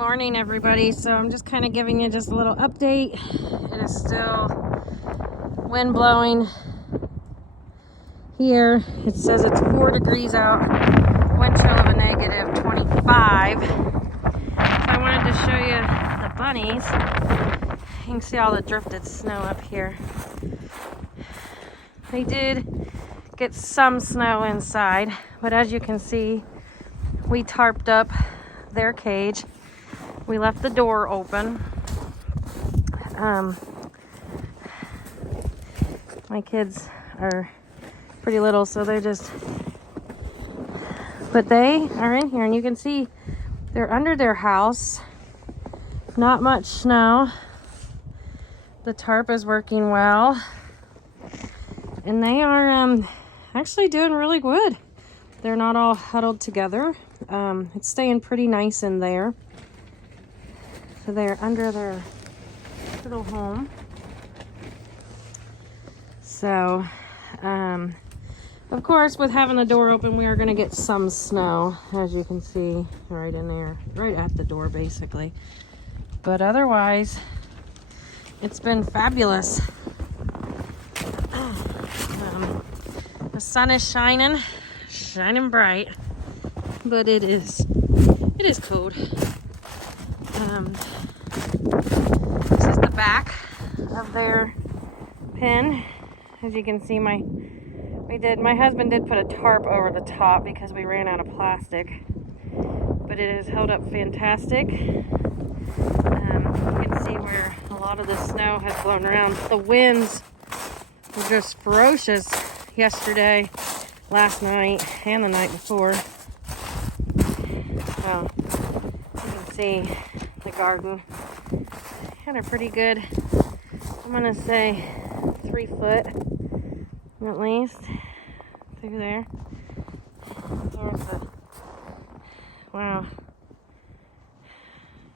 morning, everybody. So I'm just kind of giving you just a little update. It is still wind blowing here. It says it's 4 degrees out, wind chill of a negative 25. So I wanted to show you the bunnies. You can see all the drifted snow up here. They did get some snow inside, but as you can see, we tarped up their cage. We left the door open. My kids are pretty little, so but they are in here, and you can see they're under their house. Not much snow. The tarp is working well, and they are actually doing really good. They're not all huddled together. It's staying pretty nice in there. So they're under their little home. So, of course, with having the door open, we are going to get some snow, as you can see right in there, right at the door, basically. But otherwise, it's been fabulous. The sun is shining bright, but it is cold. This is the back of their pen. As you can see, my husband did put a tarp over the top because we ran out of plastic, but it has held up fantastic. You can see where a lot of the snow has blown around. The winds were just ferocious yesterday, last night, and the night before. So you can see the garden had a pretty good, I'm gonna say 3 foot at least through there. Wow.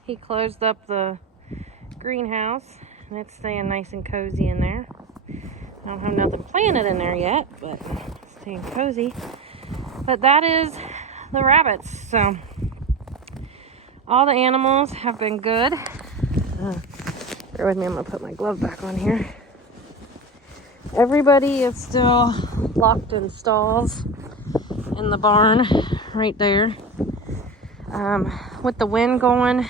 He closed up the greenhouse, and it's staying nice and cozy in there. I don't have nothing planted in there yet, but it's staying cozy. But that is the rabbits. So all the animals have been good. Bear with me, I'm gonna put my glove back on here. Everybody is still locked in stalls in the barn right there. With the wind going,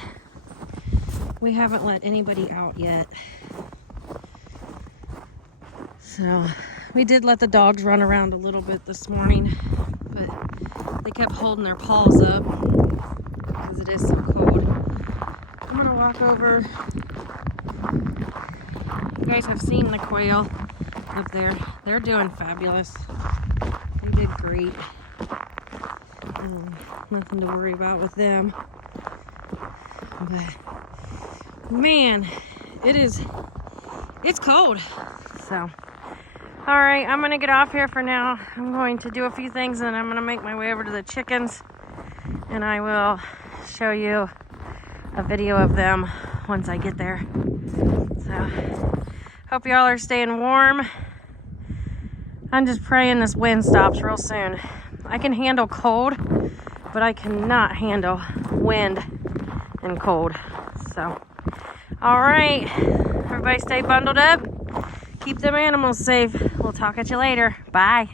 we haven't let anybody out yet. So we did let the dogs run around a little bit this morning, but they kept holding their paws up because it is so cold. I'm gonna walk over. You guys have seen the quail up there. They're doing fabulous. They did great. Nothing to worry about with them. But man, it's cold. So all right, I'm gonna get off here for now. I'm going to do a few things, and I'm gonna make my way over to the chickens, and I will show you a video of them once I get there. So hope y'all are staying warm. I'm just praying this wind stops real soon. I can handle cold, but I cannot handle wind and cold. So all right, everybody stay bundled up. Keep them animals safe. We'll talk at you later. Bye.